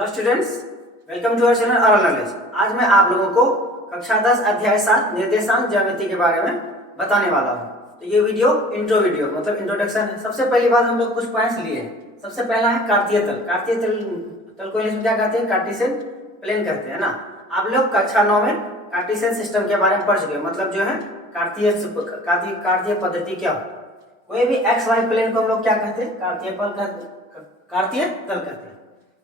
Hello students, welcome to our channel Oral Knowledge. आज मैं आप लोगों को कक्षा 10 अध्याय 7 निर्देशांक ज्यामिति के बारे में बताने वाला हूँ। तो ये वीडियो इंट्रो वीडियो मतलब इंट्रोडक्शन है। सबसे पहली बात हम लोग कुछ पॉइंट्स लिए हैं। सबसे पहला है कार्तीय तल। कार्तीय तल को इंग्लिश में क्या कहते हैं? कार्टेशियन प्लेन कहते हैं ना। आप लोग कक्षा 9 में कार्टेशियन सिस्टम के बारे में पढ़ चुके हैं। मतलब जो है कार्तीय पद्धति क्या हो। कोई भी एक्स वाई प्लेन को हम लोग क्या कहते हैं? कार्तीय तल कहते हैं।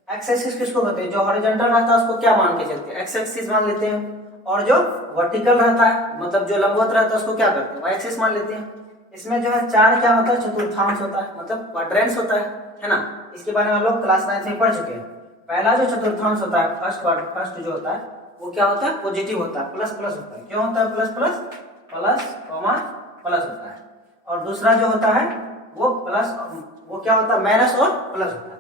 एक्स एक्सिस किसको कहते हैं? जो हॉरिजॉन्टल रहता है उसको क्या मान के चलते हैं? एक्स एक्सिस मान लेते हैं। और जो वर्टिकल रहता है मतलब जो लंबवत रहता है उसको क्या करते हैं? वाई एक्सिस मान लेते हैं। इसमें जो है चार क्या होता है? चतुर्थांश होता है, मतलब क्वाड्रेंट्स होता है ना। इसके बारे में हम लोग क्लास 9 में पढ़ चुके हैं। पहला जो चतुर्थांश होता है, फर्स्ट जो होता है वो क्या होता है? पॉजिटिव होता है, प्लस प्लस होता है। क्यों होता है plus plus? Plus comma plus होता है। और दूसरा जो होता है वो क्या होता है? माइनस और प्लस होता है।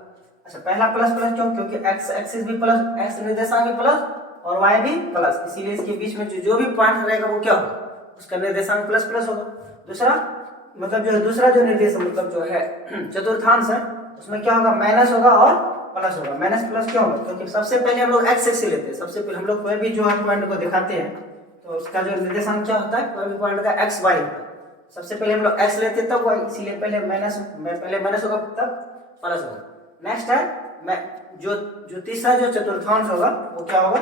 अच्छा, पहला प्लस प्लस क्यों? क्योंकि एक्स एक्सिस भी प्लस, एक्स निर्देशांक भी प्लस और वाई भी प्लस, इसीलिए इसके बीच में जो भी पॉइंट रहेगा वो क्या होगा? उसका निर्देशांक प्लस प्लस होगा। दूसरा जो निर्देश मतलब जो है चतुर्थांश है उसमें क्या होगा? माइनस होगा और प्लस होगा। माइनस प्लस क्यों होगा? क्योंकि सबसे पहले हम लोग एक्स एक्सिस लेते हैं। सबसे पहले हम लोग कोई भी जो है पॉइंट को दिखाते हैं तो उसका जो निर्देशांक क्या होता है? कोई भी पॉइंट का एक्स वाई होता है। सबसे पहले हम लोग एक्स लेते हैं तब वाई, इसीलिए पहले माइनस होगा तब प्लस होगा। नेक्स्ट है जो तीसरा जो चतुर्थांश होगा वो क्या होगा?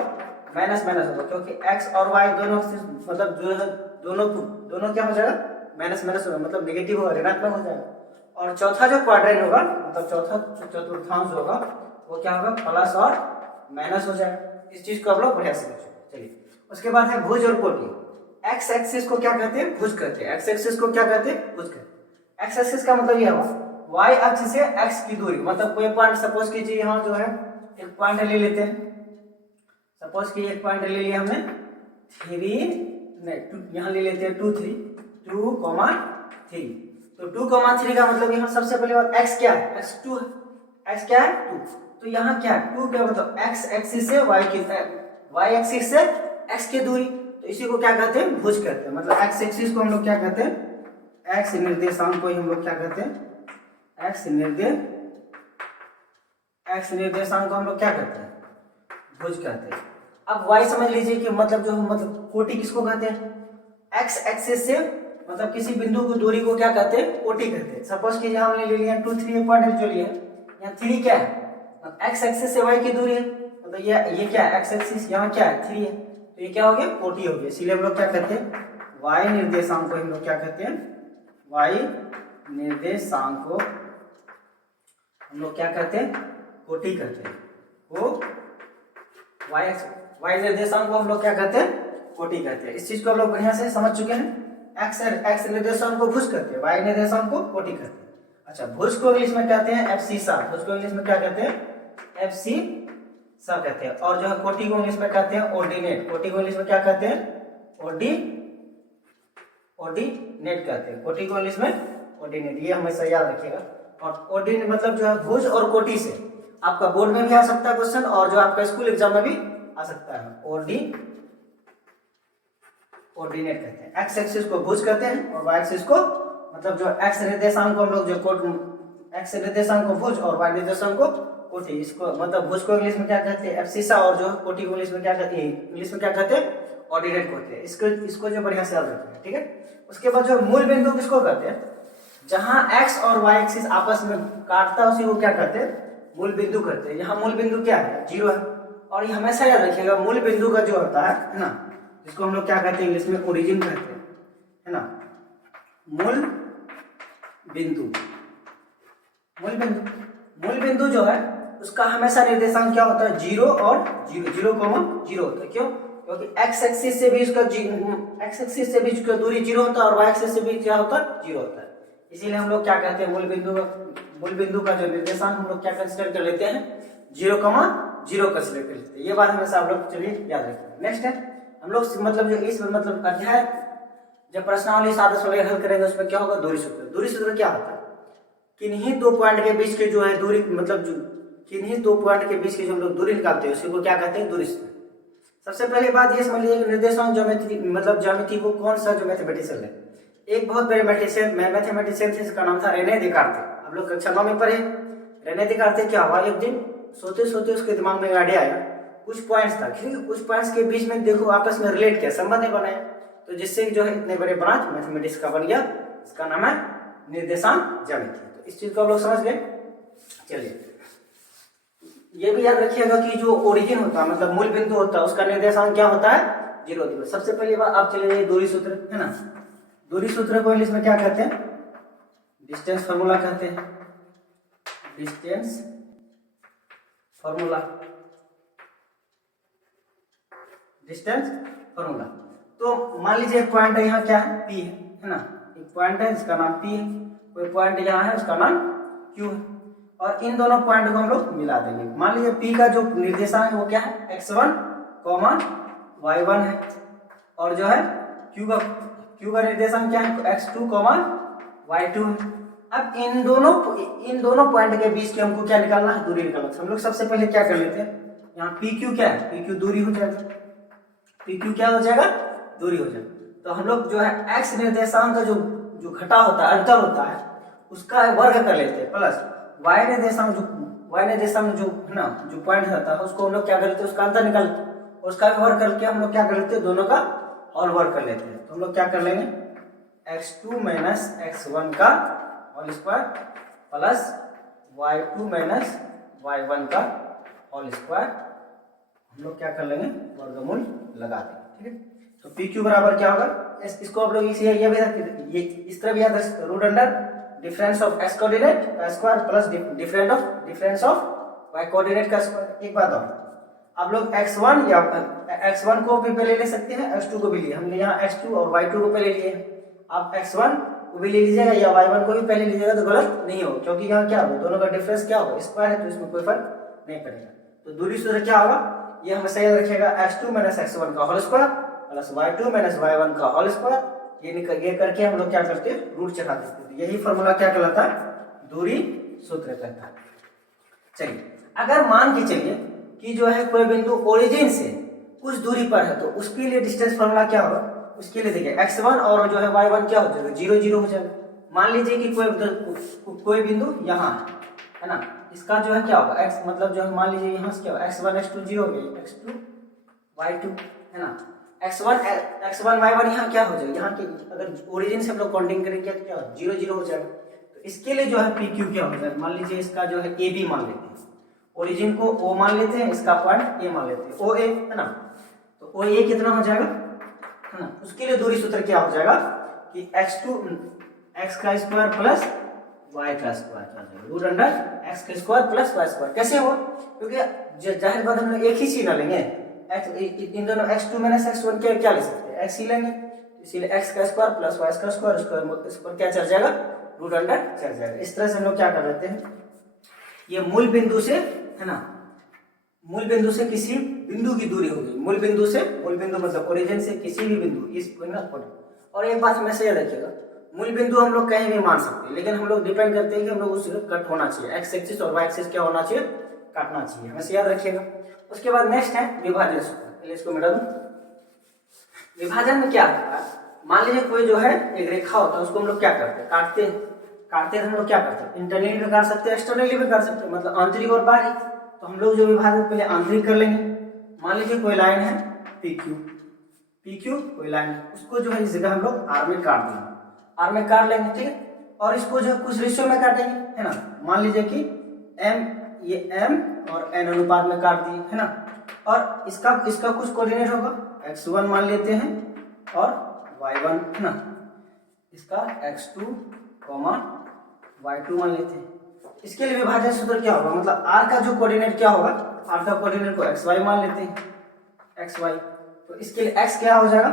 माइनस माइनस होगा, क्योंकि x और y दोनों मतलब दोनों क्या हो जाएगा? माइनस माइनस होगा, मतलब नेगेटिव होगा, ऋणात्मक हो जाएगा। और चौथा जो क्वाड्रेंट होगा मतलब चौथा चतुर्थांश होगा वो क्या होगा? प्लस और माइनस हो जाएगा। इस चीज को आप लोग बढ़िया समझो। चलिए, उसके बाद है भुज और कोटि। एक्स एक्सिस को क्या कहते हैं? भुज कहते हैं। एक्स एक्सिस को क्या कहते हैं? भुज कहते हैं। एक्स एक्सिस का मतलब यह हुआ y अक्ष से x की दूरी, मतलब कोई पॉइंट सपोज कीजिए यहाँ जो है एक पॉइंट ले लेते हैं। सपोज कि एक पॉइंट ले लिया हमने 2 यहाँ ले लेते हैं 2 3 तो 2,3 का मतलब यहाँ सबसे पहले बात x क्या है? x2 है। x क्या है? 2। तो यहाँ क्या है? 2 क्या मतलब x एक्सिस से y एक्सिस से x की दूरी, तो इसी को क्या कहते हैं? भुज कहते हैं। मतलब x एक्सिस को हम लोग क्या कहते हैं? x निर्देशांक को हम लोग क्या कहते हैं? एक्स निर्देशांक को हम लोग क्या कहते हैं? भुज कहते हैं। अब y समझ लीजिए कि मतलब कोटि किसको कहते हैं? x एक्सिस से मतलब किसी बिंदु को दूरी को क्या कहते हैं? कोटि कहते हैं। सपोज कि हमने ले लिया 2 3 पॉइंट जो लिया यहाँ 3 क्या है? x एक्सिस से y की दूरी है, मतलब ये क्या है? x एक्सिस यहाँ क्या है? 3 है, तो ये क्या हो गया? कोटि हो गया। इसीलिए हम लोग क्या कहते हैं? y निर्देशांक को हम लोग क्या कहते हैं? y निर्देशांक को हम लोग क्या कहते हैं? कोटि कहते हैं। वो y निर्देशांक को हम लोग क्या कहते हैं? कोटि कहते हैं। इस चीज को हम लोग बढ़िया से समझ चुके हैं। x निर्देशांक को भुज कहते हैं, y निर्देशांक को कोटि कहते हैं। अच्छा, भुज को इंग्लिश में कहते हैं एब्सिसा। भुज को इंग्लिश में क्या कहते हैं? एब्सिसा कहते हैं। और जो है कोटि को इंग्लिश में कहते हैं ऑर्डिनेट। कोटि को इंग्लिश में क्या कहते हैं? ऑर्डिनेट कहते हैं। कोटि को इंग्लिश में ऑर्डिनेट, ये हमेशा याद रखिएगा। और ऑर्डिनेट मतलब जो है भुज और कोटि से आपका बोर्ड में भी आ सकता है क्वेश्चन, और जो आपका स्कूल एग्जाम में भी आ सकता है। ऑर्डिनेट कहते हैं। एक्स एक्सिस को भुज कहते हैं और वाई एक्सिस को मतलब जो एक्स निर्देशांक को हम लोग एक्स निर्देशांक को भुज और वाई निर्देशांक को कोटि, इसको मतलब भुज को इंग्लिश में क्या कहते हैं? एब्सिसा। और जो कोटि को इंग्लिश में क्या कहते हैं? इंग्लिश में क्या कहते हैं? ऑर्डिनेट कहते हैं। इसको जो बढ़िया से याद रखिए, ठीक है। उसके बाद जो मूल बिंदु किसको कहते हैं? जहां x और y एक्सिस आपस में काटता है उसी को क्या कहते हैं? मूल बिंदु कहते हैं। यहाँ मूल बिंदु क्या है? 0 है। और ये हमेशा याद रखिएगा, मूल बिंदु का जो होता है ना, जिसको हम लोग क्या कहते हैं? इंग्लिश में ओरिजिन कहते हैं, है ना। मूल बिंदु जो है उसका हमेशा निर्देशांक क्या होता है? 0 और 0 होता है। क्यों? क्योंकि x एक्सिस से भी इसका दूरी 0 होता है और y एक्सिस से भी क्या होता है? 0 होता है। इसीलिए हम लोग क्या कहते हैं? मूल बिंदु का जो निर्देशांक हम लोग क्या कंसीडर कर लेते हैं? 0,0 कंसीडर कर लेते हैं। ये बात हमेशा आप लोग चलिए याद रखें। नेक्स्ट है हम लोग मतलब जो इस मतलब अध्याय जब प्रश्नावली सादृश्य वगैरह हल करेंगे उसमें क्या होगा? दूरी सूत्र। दूरी सूत्र क्या होता है? किन्हीं दो पॉइंट के बीच के जो है दूरी, मतलब किन्हीं दो पॉइंट के बीच की जो हम लोग दूरी निकालते हैं उसी को क्या कहते हैं? दूरी सूत्र। सबसे पहली बात ये समझ लीजिए कि निर्देशांक ज्योमेट्री को कौन सा जो मैथमेटिशियन है, एक बहुत बड़े मैथमेटिशियन थे, इसका नाम था रेने देकार्ते। आप लोग कक्षा 9 में पढ़े। रेने देकार्ते क्या हुआ? एक दिन सोते सोते उसके दिमाग में आइडिया आया, कुछ पॉइंट्स था, ठीक, कुछ पॉइंट्स के बीच में देखो आपस में रिलेट किया, संबंध बनाया, तो जिससे जो है इतने बड़े ब्रांच मैथमेटिक्स का बन गया, इसका नाम है निर्देशांक ज्यामिति। तो इस चीज को आप लोग समझ गए। चलिए ये भी याद रखिएगा कि जो ओरिजिन होता है मतलब मूल बिंदु होता है उसका निर्देशांक क्या होता है, 0 0। सबसे पहली बात आप चले जाइए दूरी सूत्र, है ना। दूरी सूत्र को इंग्लिश में क्या कहते हैं, डिस्टेंस फार्मूला कहते हैं, डिस्टेंस फार्मूला, डिस्टेंस फार्मूला। तो मान लीजिए एक पॉइंट है यहाँ क्या है, P है ना, एक पॉइंट है इसका नाम P है, कोई पॉइंट यहाँ है उसका नाम Q है, और इन दोनों पॉइंट को हम लोग मिला देंगे। मान लीजिए P का जो निर्देशांक है वो क्या है, x1, y1 है, और जो है Q का निर्देशांक क्या है, x2, y2 है। अब इन दोनों पॉइंट के बीच के हमको क्या निकालना है, दूरी निकालना है। हम लोग सबसे पहले क्या कर लेते हैं, यहाँ PQ क्या है, PQ दूरी हो जाएगा, PQ क्या हो जाएगा, दूरी हो जाएगा। तो हम लोग जो है x निर्देशांक का जो घटा होता है, अंतर होता है, उसका वर्ग कर लेते हैं, प्लस y निर्देशांक जो है ना, जो पॉइंट रहता है उसको हम लोग क्या कर लेते हैं, उसका अंतर निकाल लेते हैं, उसका भी वर्ग करके हम लोग क्या कर लेते हैं, दोनों का और वर्ग कर लेते हैं। तो हम लोग क्या कर लेंगे, x2 माइनस x1 का whole square plus y2 minus y1 का होल स्क्वायर, हम लोग क्या कर लेंगे, वर्गमूल लगा देंगे, ठीक है। तो PQ बराबर क्या होगा, इसको आप लोग इसी ये भी इस तरह भी याद रख सकते हैं, root under difference of x coordinate का square plus difference of y coordinate का स्क्वायर। एक बात और, आप लोग x1 या x1 को भी पहले ले सकते हैं, x2 को भी लिए, हमने यहाँ x2 और y2 को पहले लिए, आप x1 को भी ले लीजिएगा या y1 को भी पहले लीजिएगा तो गलत नहीं होगा, क्योंकि यहाँ क्या होगा, दोनों का डिफरेंस क्या होगा, स्क्वायर है, तो इसमें कोई फर्क नहीं पड़ेगा। तो दूरी सूत्र क्या होगा, ये हमेशा याद रखिएगा, x2 माइनस x1 का whole square plus y2 minus y1 का होल स्क्वायर, ये करके हम लोग क्या करते हैं, रूट चढ़ा देते हैं। यही फॉर्मूला क्या कहलाता है, दूरी सूत्र कहता है। चलिए अगर मान के चलिए कि जो है कोई बिंदु ओरिजिन से कुछ दूरी पर है, तो उसके लिए डिस्टेंस फॉर्मूला क्या होगा, उसके लिए देखिए x1 और जो है y1 क्या हो जाएगा, 0 0 हो जाएगा। मान लीजिए कि कोई बिंदु यहाँ है ना, इसका जो है क्या होगा, x मतलब जो है मान लीजिए यहाँ से क्या होगा, x1 x2 0 हो गया, x2 y2 है ना, x1 y1 यहाँ क्या हो जाएगा, यहाँ के अगर ओरिजिन से हम लोग काउंटिंग करेंगे तो क्या 0 0 हो जाएगा। तो इसके लिए जो है PQ क्या हो जाएगा, मान लीजिए इसका जो है AB मान लेते हैं, ओरिजिन को O मान लेते हैं, इसका पॉइंट A मान लेते हैं, OA है ना। तो OA कितना हो जाएगा, है ना, उसके लिए दूरी सूत्र क्या हो जाएगा कि x का स्क्वायर प्लस y का स्क्वायर क्या हो जाएगा, रूट अंडर x का स्क्वायर प्लस y स्क्वायर। कैसे हुआ, क्योंकि जाहिर बात हम लोग एक ही चीज ना लेंगे, इन दोनों x2 माइनस x1 क्या ले सकते हैं, x ही लेंगे, इसीलिए x का स्क्वायर प्लस y का स्क्वायर, इस पर क्या चल जाएगा, रूट अंडर चल जाएगा। इस तरह से हम लोग क्या कर लेते हैं, ये मूल बिंदु से है ना, मूल बिंदु से किसी बिंदु की दूरी होगी, मूल बिंदु मतलब ओरिजिन से किसी भी बिंदु इस पॉइंट। और एक बात हमेशा याद रखिएगा, मूल बिंदु हम लोग कहीं भी मान सकते हैं, लेकिन हम लोग डिपेंड करते हैं कि हम लोग उससे कट होना चाहिए, x एक्सिस और y एक्सिस क्या होना चाहिए, काटना चाहिए, हमेशा याद रखिएगा। उसके बाद नेक्स्ट है विभाजन सूत्र, इसको मिटा दूं। विभाजन में क्या होता है, मान लीजिए कोई जो है एक रेखा होता है, उसको हम लोग क्या करते हैं, काटते हैं हम लोग क्या करते हैं, इंटरनली भी काट सकते हैं, एक्सटर्नली भी काट सकते हैं, मतलब आंतरिक और बाहरी। तो हम लोग जो विभाजन पहले आंतरिक कर लेंगे। मान लीजिए कोई लाइन है PQ कोई लाइन है, उसको जो है इस जगह हम लोग R में काट देंगे, R में काट लेंगे, ठीक है। और इसको जो है कुछ रेशियो में काटेंगे, है ना। मान लीजिए कि ये M और N अनुपात में काट दिए, है ना। और इसका कुछ कोऑर्डिनेट होगा, x1 मान लेते हैं और y1, है ना। इसका x2, y2 मान लेते हैं। इसके लिए विभाजन सूत्र क्या होगा, मतलब r का जो कोऑर्डिनेट क्या होगा, r का कोऑर्डिनेट को xy मान लेते हैं, xy। तो इसके लिए x क्या हो जाएगा,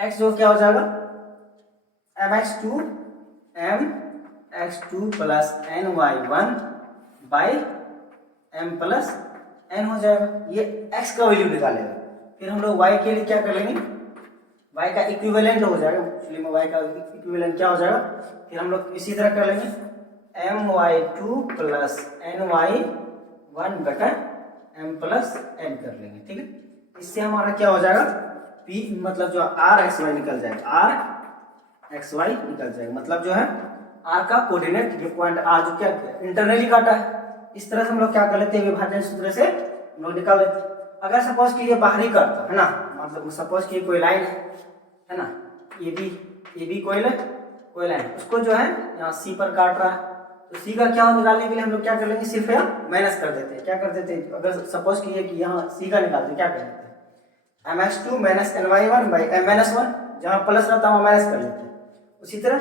x जो क्या हो जाएगा, mx2 plus ny1 by m plus n हो जाएगा। ये x का वैल्यू निकालेगा। फिर हम लोग y के लिए क्या कर लेंगे, y का इक्विवेलेंट हो जाएगा, इसलिए y का इक्विवेलेंट क्या हो जाएगा। फिर हम लोग इसी तरह कर लेंगे my2 प्लस ny1 बटा m प्लस n कर लेंगे, ठीक है। इससे हमारा क्या हो जाएगा, p मतलब जो rxy निकल जाएगा, rxy निकल जाएगा, मतलब जो है r का कोऑर्डिनेट, ये पॉइंट r जो क्या इंटरनली काटा है, इस तरह से हम लोग क्या कर लेते हैं, विभाजन सूत्र से हम लोग निकाल लेते हैं। अगर सपोज कीजिए बाहरी करता है ना, मतलब सपोज कीजिए कोई लाइन है ना, ये भी कोई लाइन, उसको जो है यहाँ सी पर काट रहा है, तो सी का क्या निकालने के लिए हम लोग क्या कर लेंगे, सिर्फ यहाँ माइनस कर देते हैं। क्या कर देते हैं, अगर सपोज कीजिए कि यहाँ सी का निकालते हैं, क्या कर देते हैं, mx2 minus ny1 by m-1, जहाँ प्लस रहता है वहाँ माइनस कर लेते हैं। उसी तरह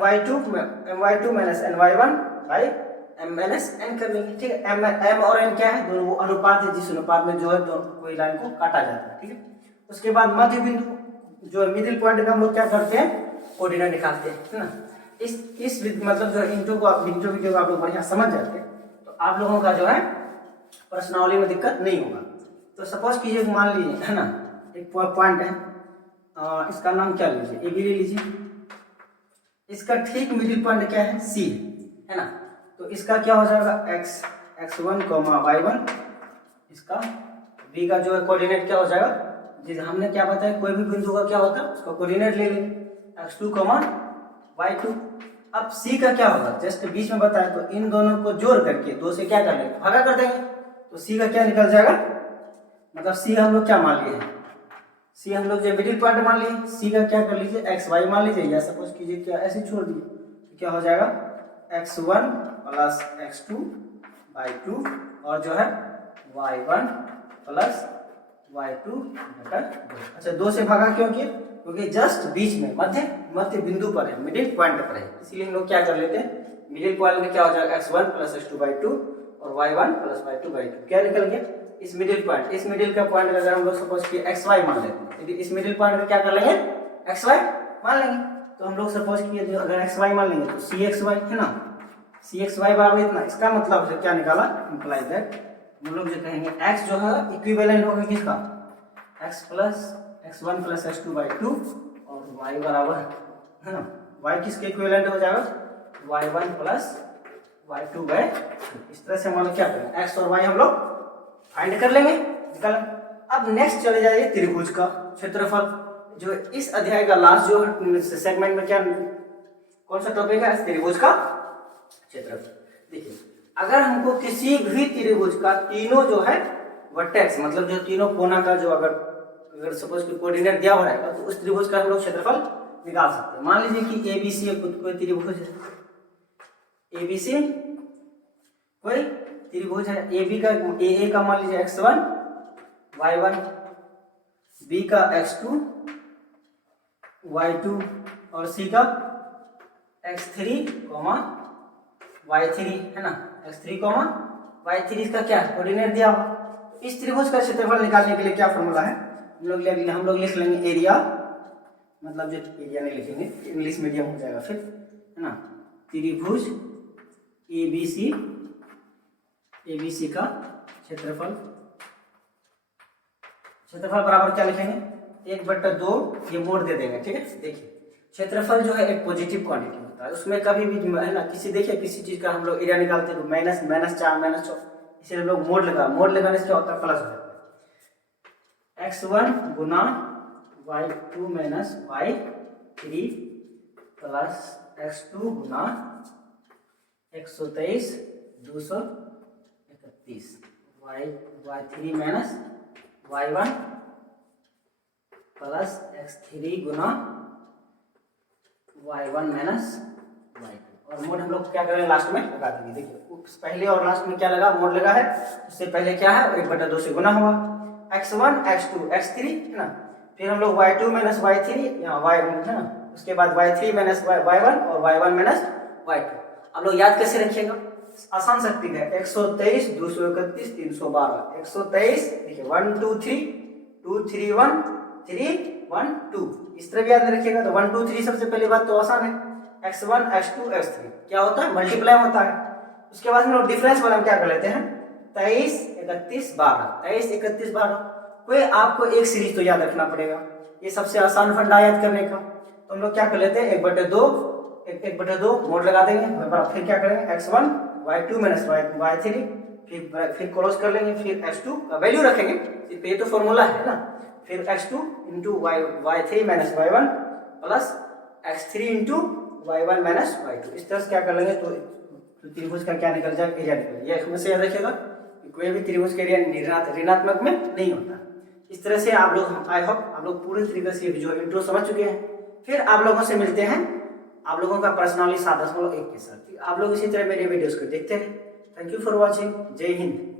my2 minus ny1 by m-n कर लेंगे। ठीक है, m और n क्या है, दोनों वो अनुपात है, जिस अनुपात में जो है कोई लाइन को काटा जाता है। ठीक है, उसके बाद मध्य बिंदु जो मिडिल पॉइंट का हम लोग क्या करते हैं, कोऑर्डिनेट निकालते हैं, है ना। इस मतलब जो इंटू वीडियो को आप लोग बढ़िया समझ जाते हैं तो आप लोगों का जो है प्रश्नावली में दिक्कत नहीं होगा। तो सपोज कीजिए, मान लीजिए, है ना, एक पॉइंट है, इसका नाम क्या लीजिए, ए बी ले लीजिए। इसका ठीक मिडिल पॉइंट क्या है, सी, है ना। तो इसका क्या हो जाएगा, x1 y1, इसका b का जो है कोऑर्डिनेट क्या हो जाएगा, जिसे हमने क्या बताया, कोई भी बिंदु का क्या होता है उसका कोऑर्डिनेट ले लेंगे, x2 y2। अब c का क्या होगा, जस्ट बीच में बताया, तो इन दोनों को जोड़ करके 2 से क्या कर लेंगे, भागा कर देंगे, तो c का क्या निकल जाएगा, मतलब c हम लोग क्या मान लिए हैं, c हम लोग जो मिडिल पॉइंट मान लिए, c का क्या कर लीजिए, xy मान लीजिए, या सपोज कीजिए क्या ऐसे छोड़ दिए, तो क्या हो जाएगा, x1 प्लस x2 बाई 2, और जो है y1 प्लस y2 बटा 2। अच्छा, 2 से भागा क्यों किए, क्योंकि जस्ट बीच में मध्य बिंदु पर है, मिडिल पॉइंट पर है, इसीलिए हम लोग क्या कर लेते हैं, मिडिल पॉइंट में क्या हो जाएगा, x1 प्लस x2 बाई 2 और y1 प्लस y2 बाई 2, क्या निकल गया, इस मिडिल पॉइंट, इस मिडिल का पॉइंट अगर हम लोग सपोज कि xy मान लेते हैं, इस मिडिल पॉइंट में क्या कर लेंगे, xy मान लेंगे। तो हम लोग सपोज किए अगर xy मान लेंगे तो cxy, है ना, cxy बराबर इतना, इसका मतलब क्या निकाला, इंप्लाई दैट हम लोग जो कहेंगे x जो है इक्विवेलेंट होगा किसका, x1 प्लस x2 बाई 2 और y बराबर, है ना, y किसके इक्विवेलेंट हो जाएगा, y1 प्लस y2 बाई 2। इस तरह से हम लोग क्या करेंगे, x और y हम लोग फाइंड कर लेंगे, निकाल। अब नेक्स्ट चले जाइए त्रिभुज का क्षेत्रफल, जो इस अध्याय का लास्ट जो सेगमेंट में क्या, कौन सा टॉपिक है, त्रिभुज का क्षेत्रफल। देखिए, अगर हमको किसी भी त्रिभुज का तीनों जो है वर्टेक्स, मतलब जो तीनों कोना का जो अगर सपोज कि कोऑर्डिनेट दिया हो रहा है, तो उस त्रिभुज का हम लोग क्षेत्रफल निकाल सकते हैं। मान लीजिए कि ABC कोई त्रिभुज है, ABC कोई त्रिभुज है, AB का AA का मान लीजिए x1 y1, B का x2 y2 और C का x3 y3, है ना, x3 y3, इसका क्या कोऑर्डिनेट दिया हुआ। इस त्रिभुज का क्षेत्रफल निकालने के लिए क्या फॉर्मूला है, हम लोग लिख लेंगे एरिया, मतलब जो एरिया नहीं लिखेंगे, इंग्लिश मीडियम हो जाएगा फिर, है ना, त्रिभुज ABC का क्षेत्रफल बराबर क्या लिखेंगे, 1/2, ये मोड़ दे देंगे। ठीक है, देखिए क्षेत्रफल जो है एक पॉजिटिव क्वांटिटी होता है, उसमें कभी भी, है ना, किसी चीज का हम लोग एरिया निकालते हैं तो -4 -4, इसीलिए हम लोग मोड़ लगाने से क्या होता है, प्लस हो जाता है, x1 गुना y2 minus y3 plus x2 गुना 123 231 y3 minus y1 plus x3 गुना y1 माइनस y2, और मोड हम लोग क्या करें, लास्ट में लगा देंगे। देखिए पहले और लास्ट में क्या लगा, मोड लगा है, उससे पहले क्या है, 1/2 से गुना हुआ, x1 x2 x3, है ना, फिर हम लोग y2 माइनस y3 यहाँ y, है ना, उसके बाद y3 माइनस y1 और y1 माइनस y2। आप लोग याद कैसे रखिएगा, आसान शक्ति है, 123 231 312, 123, देखिए 1 2 3 2 3 1 3 1 2, इस तरह भी याद रखिएगा। तो 1 2 3 सबसे पहली बात तो आसान है, x1 x2 x3 क्या होता है, मल्टीप्लाई होता है। उसके बाद हम लोग डिफरेंस वाला क्या कर लेते हैं, 23 31 12, 23 31 12, कोई आपको एक सीरीज तो याद रखना पड़ेगा, ये सबसे आसान फंडा याद करने का। तो हम लोग क्या कर लेते हैं, 1/2 मोड लगा देंगे, फिर क्या करेंगे, x1 y2 माइनस y3, फिर क्रॉस कर लेंगे, फिर x2 का वैल्यू रखेंगे, सिर्फ ये तो फॉर्मूला है ना, फिर x2 into y3 minus y1 plus x3 into y1 minus y2, इस तरह से क्या कर लेंगे, तो तो त्रिभुज का क्या निकल जाएगा, एरिया निकल जाएगा। ये हमेशा याद रखिएगा कि कोई भी त्रिभुज का एरिया ऋणात्मक में नहीं होता। इस तरह से आप लोग, आई होप आप लोग पूरी तरीके से जो इंट्रो समझ चुके हैं। फिर आप लोगों से मिलते हैं आप लोगों का पर्सनली 7.1 के साथ। आप लोग इसी तरह मेरे वीडियोस को देखते रहे। Thank you for watching. जय हिंद।